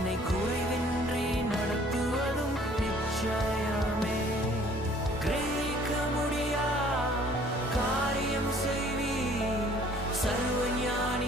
என்னை குறைவின்றி நடத்துவதும் நிச்சயமே. கிரகிக்க முடியா காரியம் செய்வீர், சர்வ ஞானி